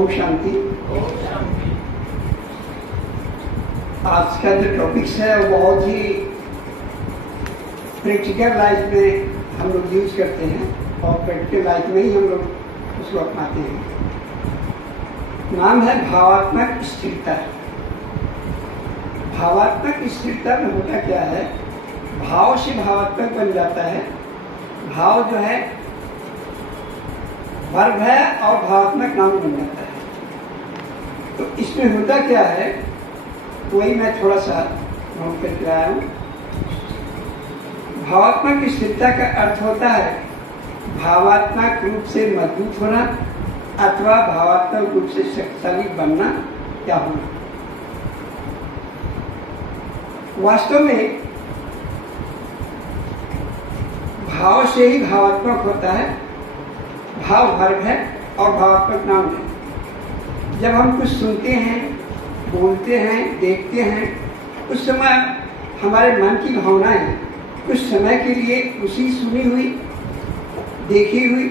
ओम शांति। आज का जो टॉपिक्स है वो बहुत ही प्रैक्टिकल लाइफ में हम लोग यूज करते हैं और प्रैक्टिकल लाइफ में ही हम लोग उसको अपनाते हैं। नाम है भावात्मक स्थिरता। भावात्मक स्थिरता में होता क्या है, भाव से भावात्मक बन जाता है। भाव जो है वर्ग है और भावात्मक नाम बन जाता है। तो इसमें होता क्या है, वही मैं थोड़ा सा नोट करके आया हूँ। भावात्मक स्थिरता का अर्थ होता है भावात्मक रूप से मजबूत होना अथवा भावात्मक रूप से शक्तिशाली बनना या होना। वास्तव में भाव से ही भावात्मक होता है। भाव वर्ग है और भावात्मक नाम है। जब हम कुछ सुनते हैं, बोलते हैं, देखते हैं, उस समय हमारे मन की भावनाएं कुछ समय के लिए उसी सुनी हुई, देखी हुई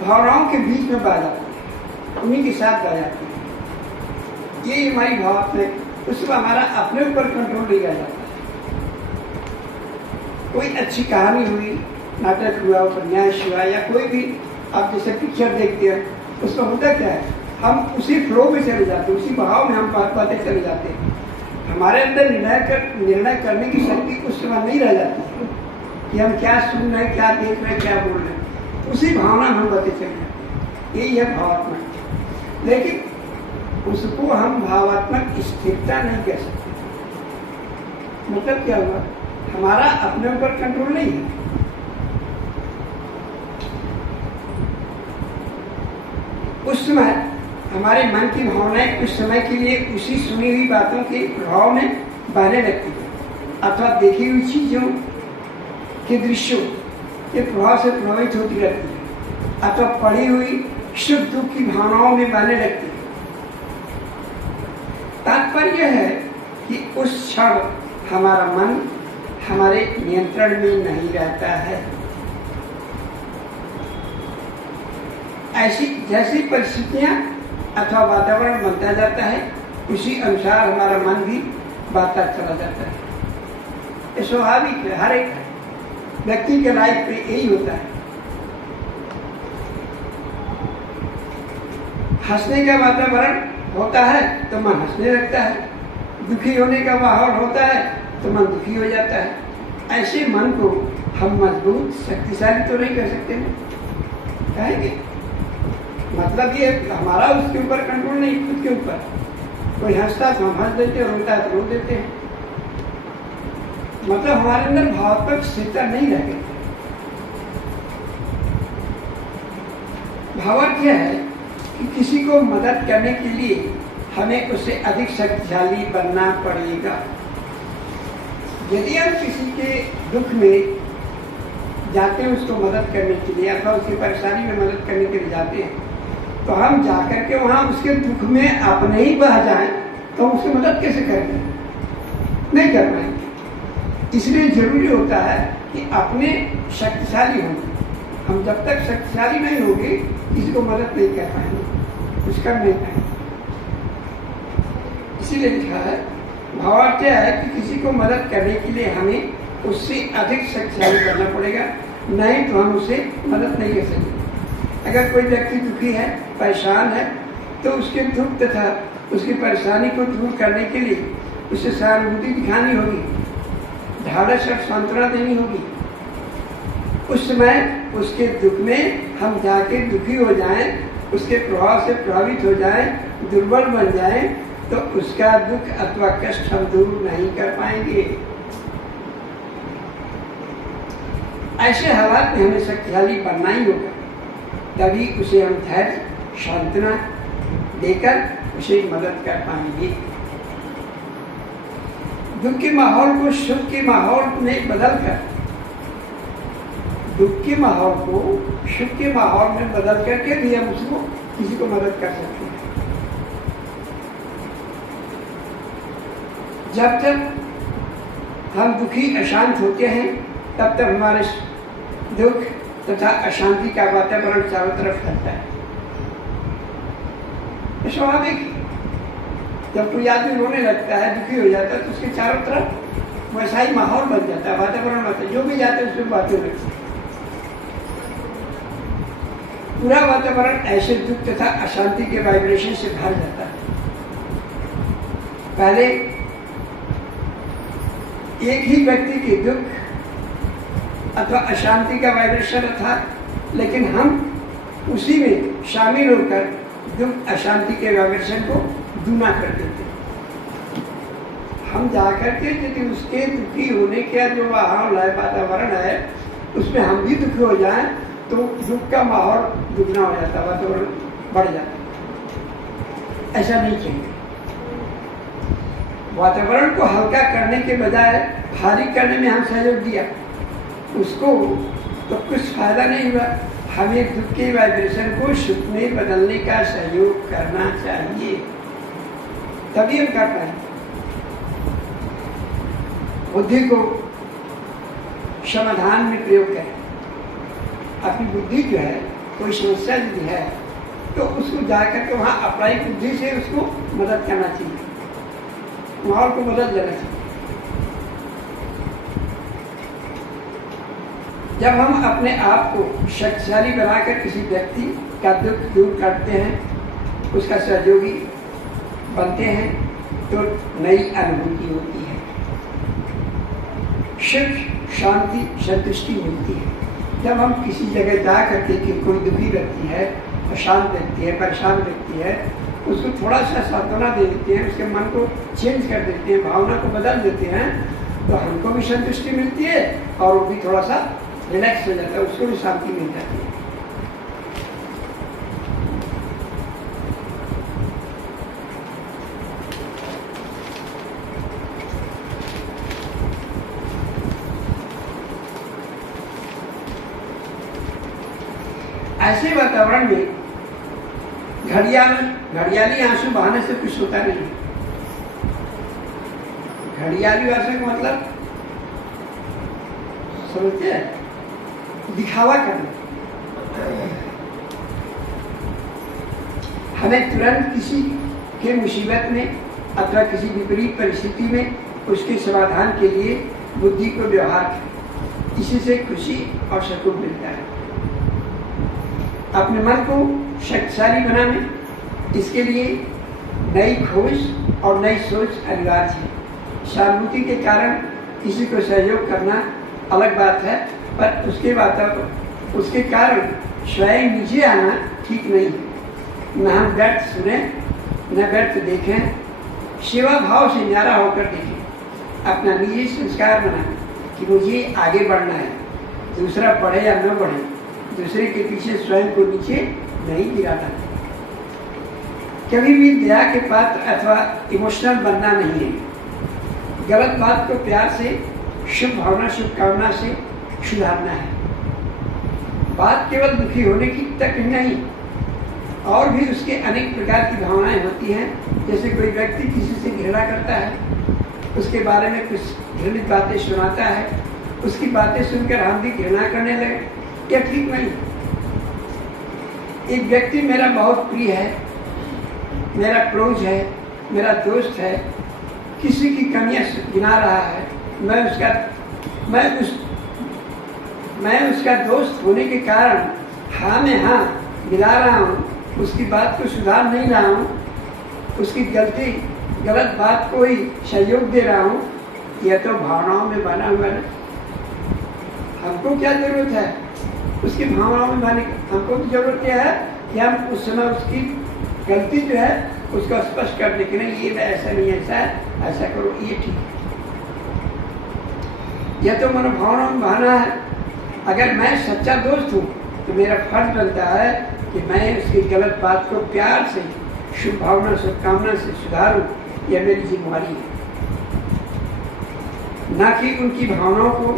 भावनाओं के बीच में बह जाती है, उन्हीं के साथ बह जाती है। ये हमारी भावात्मक, उस समय हमारा अपने ऊपर कंट्रोल नहीं रह जाता। कोई अच्छी कहानी हुई, नाटक हुआ, उपन्यास हुआ या कोई भी आप जैसे पिक्चर देखते हैं, उसमें होता क्या है, हम उसी फ्लो में चले जाते हैं, उसी भाव में हम बातें चले जाते हैं। हमारे अंदर निर्णय करने की शक्ति उस समय नहीं रह जाती है कि हम क्या सुन रहे हैं, क्या देख रहे हैं, क्या बोल रहे हैं। उसी भावना में हम बातें चले जाते हैं। यही है भावात्मक। लेकिन उसको हम भावात्मक स्थिरता नहीं कह सकते। मतलब क्या हुआ, हमारा अपने ऊपर कंट्रोल नहीं है। उस समय हमारे मन की भावनाएं कुछ समय के लिए उसी सुनी हुई बातों के प्रभाव में बहने लगती है अथवा देखी हुई चीजों के दृश्यों के प्रभाव से प्रभावित होती रहती है अथवा पढ़ी हुई सुख दुख की भावनाओं में बहने लगती है। तात्पर्य है कि उस क्षण हमारा मन हमारे नियंत्रण में नहीं रहता है। ऐसी जैसी परिस्थितियां अथवा वातावरण बनता जाता है, उसी अनुसार हमारा मन भी बढ़ता चला जाता है। ये स्वाभाविक है, हर एक व्यक्ति के लाइफ में यही होता है। हंसने का वातावरण होता है तो मन हंसने लगता है, दुखी होने का माहौल होता है तो मन दुखी हो जाता है। ऐसे मन को हम मजबूत शक्तिशाली तो नहीं कर सकते ना, कहेंगे। मतलब ये हमारा उसके ऊपर कंट्रोल नहीं, खुद के ऊपर। कोई हंसता तो हम हंस देते हैं, रोता तो रो देते हैं। मतलब हमारे अंदर भावात्मक स्थिरता नहीं रह गई। भावार्थ क्या है कि किसी को मदद करने के लिए हमें उससे अधिक शक्तिशाली बनना पड़ेगा। यदि हम किसी के दुख में जाते हैं उसको मदद करने के लिए अथवा उसकी परेशानी में मदद करने के लिए जाते हैं, तो हम जाकर के वहां उसके दुख में अपने ही बह जाएं तो उसकी मदद कैसे करेंगे? नहीं कर पाएंगे। इसलिए जरूरी होता है कि अपने शक्तिशाली हों। हम जब तक शक्तिशाली नहीं होंगे किसी को मदद नहीं कर पाएंगे, कुछ कर नहीं पाएंगे। इसीलिए लिखा है, भावार्थ है कि किसी को मदद करने के लिए हमें उससे अधिक शक्तिशाली करना पड़ेगा, नहीं तो हम उसे मदद नहीं कर सकते। अगर कोई व्यक्ति दुखी है, परेशान है, तो उसके दुख तथा उसकी परेशानी को दूर करने के लिए उसे सहानुभूति दिखानी होगी, ढाढ़स और सांत्वना देनी होगी। उस समय उसके दुख में हम जाके दुखी हो जाएं, उसके प्रभाव से प्रभावित हो जाएं, दुर्बल बन जाएं, तो उसका दुख अथवा कष्ट हम दूर नहीं कर पाएंगे। ऐसे हालात में हमें शक्तिशाली बनना ही होगा, तभी उसे हम धैर्य सांत्वना देकर उसे मदद कर पाएंगे। दुख के माहौल को सुख के माहौल में बदलकर, दुख के माहौल को सुख के माहौल में बदल करके भी हम उसको किसी को मदद कर सकते हैं। जब तक हम दुखी अशांत होते हैं तब तक हमारे दुख तथा अशांति का वातावरण चारों तरफ फैलता है। स्वाभाविक है। जब कोई आदमी रोने लगता है, दुखी हो जाता है, तो उसके चारों तरफ वैसा ही माहौल बन जाता है, वातावरण बनता है, जो भी जाता है उसमें बातें लगती है। पूरा वातावरण ऐसे दुख तथा अशांति के वाइब्रेशन से भर जाता है। पहले एक ही व्यक्ति के दुख अथवा अशांति का वाइब्रेशन था, लेकिन हम उसी में शामिल होकर दुख अशांति के वाइब्रेशन को दूना कर देते। हम जाकर के यदि उसके दुखी होने का जो माहौल है, वातावरण है, उसमें हम भी दुखी हो जाएं तो दुख का माहौल दुगना हो जाता है, वातावरण बढ़ जाता है। ऐसा नहीं चाहिए। वातावरण को हल्का करने के बजाय भारी करने में हम सहयोग दिया, उसको तो कुछ फायदा नहीं हुआ। हमें दुख के वाइब्रेशन को सुख में बदलने का सहयोग करना चाहिए, तभी हम कर पाएंगे। बुद्धि को समाधान में प्रयोग करें। अपनी बुद्धि जो है, कोई समस्या यदि है तो उसको जाकर के वहाँ अपनी बुद्धि से उसको मदद करना चाहिए, माहौल को मदद लेना चाहिए। जब हम अपने आप को शक्तिशाली बनाकर किसी व्यक्ति का दुख दूर करते हैं, उसका सहयोगी बनते हैं, तो नई अनुभूति होती है, सुख, शांति, संतुष्टि मिलती है। जब हम किसी जगह जा करके कि कोई दुखी व्यक्ति है, अशांत व्यक्ति है, परेशान व्यक्ति है, उसको थोड़ा सा सांत्वना दे देते हैं, उसके मन को चेंज कर देते हैं, भावना को बदल देते हैं, तो हमको भी संतुष्टि मिलती है और वो भी थोड़ा सा रिलैक्स हो जाता है, उसको भी शांति मिल जाती है। ऐसे वातावरण में घड़ियाली आंसू बहाने से कुछ होता नहीं। घड़ियाली आंसू का मतलब समझते हैं, दिखावा करना। हमें तुरंत किसी के मुसीबत में अथवा किसी विपरीत परिस्थिति में उसके समाधान के लिए बुद्धि को व्यवहार करें, इसी से खुशी और सुकून मिलता है। अपने मन को शक्तिशाली बनाने, इसके लिए नई खोज और नई सोच अनिवार्य है। सहानुभूति के कारण किसी को सहयोग करना अलग बात है, पर उसके कारण स्वयं नीचे आना ठीक नहीं है। न हम व्यर्थ सुने, न व्यर्थ देखें, सेवा भाव से न्यारा होकर देखें। अपना निजी संस्कार बनाएं कि मुझे आगे बढ़ना है, दूसरा बढ़े या न बढ़े, दूसरे के पीछे स्वयं को नीचे नहीं गिराना। कभी भी दया के पात्र अथवा इमोशनल बनना नहीं है। गलत बात को प्यार से, शुभ भावना, शुभकामना से सुधारना है। बात केवल दुखी होने की तक नहीं, और भी उसके अनेक प्रकार की भावनाएं होती हैं। जैसे कोई व्यक्ति किसी से घृणा करता है, उसके बारे में कुछ घृणित बातें सुनाता है, उसकी बातें सुनकर हम भी घृणा करने लगे, क्या ठीक नहीं। एक व्यक्ति मेरा बहुत प्रिय है, मेरा क्लोज है, मेरा दोस्त है, किसी की कमियां गिना रहा है, मैं उसका दोस्त होने के कारण हाँ में हाँ मिला रहा हूँ, उसकी बात को सुधार नहीं रहा हूँ, उसकी गलत बात को ही सहयोग दे रहा हूँ, यह तो भावनाओं में बना हुआ है। हमको क्या जरूरत है उसकी भावनाओं में बने? हमको तो जरूरत क्या है कि हम उस समय उसकी गलती जो है उसको स्पष्ट कर दे कि नहीं, ये ऐसा नहीं, ऐसा है, ऐसा करो, ये ठीक है। यह तो मनोभावनाओं में बहाना है। अगर मैं सच्चा दोस्त हूँ तो मेरा फर्ज बनता है कि मैं उसकी गलत बात को प्यार से, शुभ भावना, शुभकामना से सुधारूं। यह मेरी जिम्मेदारी है, न कि उनकी भावनाओं को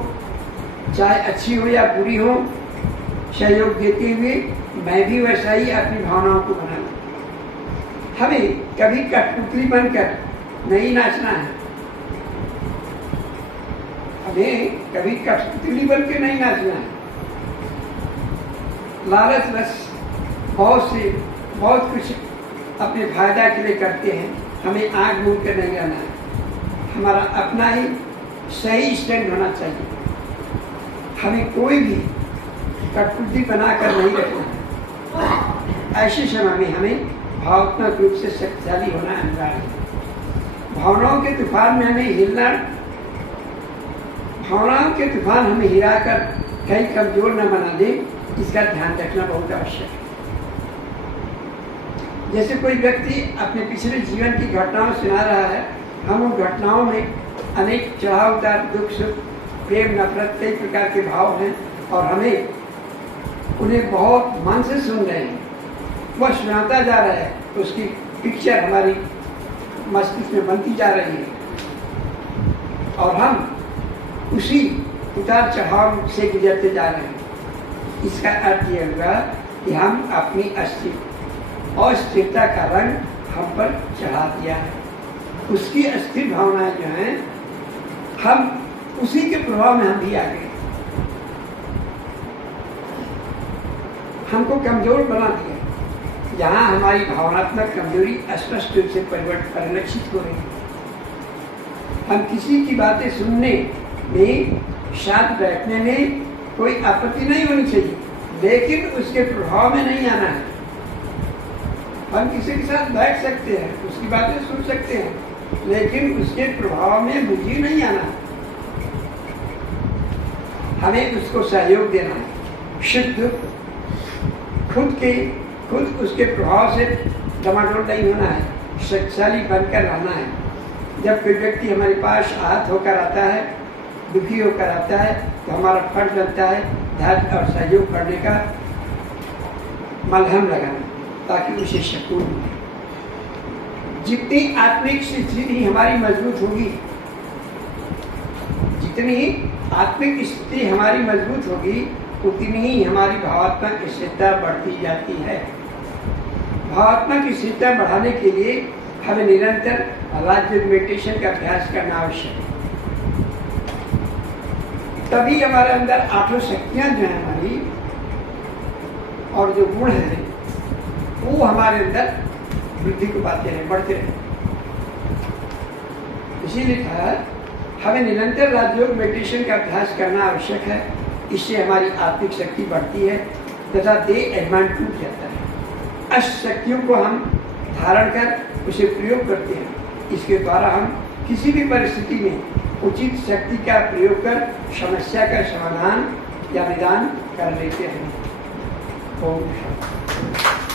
चाहे अच्छी हो या बुरी हो सहयोग देते हुए मैं भी वैसा ही अपनी भावनाओं को बनाऊं। हमें कभी कठपुतली बनकर नहीं नाचना है, हमें कभी कठपुतली बन के नहीं नाचना है। लालच बस बहुत कुछ अपने फायदा के लिए करते हैं, हमें आंख मूंद कर नहीं रहना है। हमारा अपना ही सही स्टैंड होना चाहिए। हमें कोई भी कटपुतली बनाकर नहीं रखना है। ऐसे समय में हमें भावनात्मक रूप से शक्तिशाली होना अनिवार्य है। भावनाओं के तूफान में हमें हिलना, भावनाओं के तूफान हमें हिलाकर कहीं कमजोर न बना दे, इसका ध्यान रखना बहुत आवश्यक है। जैसे कोई व्यक्ति अपने पिछले जीवन की घटनाओं सुना रहा है, हम उन घटनाओं में अनेक चढ़ाव उतार, दुख सुख, प्रेम नफरत, कई प्रकार के भाव हैं और हमें उन्हें बहुत मन से सुन रहे हैं। वह सुनाता जा रहा है तो उसकी पिक्चर हमारी मस्तिष्क में बनती जा रही है और हम उसी उतार चढ़ाव से गुजरते जा रहे हैं। इसका अर्थ यह हुआ कि हम अपनी अस्थिरता का रंग हम पर चढ़ा दिया है। उसकी अस्थिर भावनाएं जो हैं, हम उसी के प्रभाव में हम भी आ गए, हमको कमजोर बना दिया। यहाँ हमारी भावनात्मक कमजोरी स्पष्ट रूप से परिलक्षित हो रही है। हम किसी की बातें सुनने में, साथ बैठने में कोई आपत्ति नहीं होनी चाहिए, लेकिन उसके प्रभाव में नहीं आना है। हम किसी के साथ बैठ सकते हैं, उसकी बातें सुन सकते हैं, लेकिन उसके प्रभाव में मुझे नहीं आना है। हमें उसको सहयोग देना है, शुद्ध खुद उसके प्रभाव से डमाडोल नहीं होना है, शक्तिशाली बनकर रहना है। जब कोई व्यक्ति हमारे पास आहत होकर आता है, दुखी होकर आता है, तो हमारा फर्ज बनता है धैर्य और सहयोग करने का, मलहम लगाना, ताकि उसे सुकून मिले। जितनी आत्मिक स्थिति हमारी मजबूत होगी, जितनी आत्मिक स्थिति हमारी मजबूत होगी, उतनी ही हमारी भावात्मक स्थिरता बढ़ती जाती है। भावात्मक स्थिरता बढ़ाने के लिए हमें निरंतर राजयोग मेडिटेशन का अभ्यास करना आवश्यक है। तभी हमारे अंदर आठों शक्तियां जो है हमारी और जो गुण हैं, वो हमारे अंदर वृद्धि को पाते हैं, बढ़ते हैं। इसीलिए कहा हमें निरंतर राजयोग मेडिटेशन का अभ्यास करना आवश्यक है। इससे हमारी आत्मिक शक्ति बढ़ती है तथा देह अभिमान टूट जाता है। अष्ट शक्तियों को हम धारण कर उसे प्रयोग करते हैं। इसके द्वारा हम किसी भी परिस्थिति में उचित शक्ति का प्रयोग कर समस्या का समाधान या निदान कर लेते हैं। ओम शांति।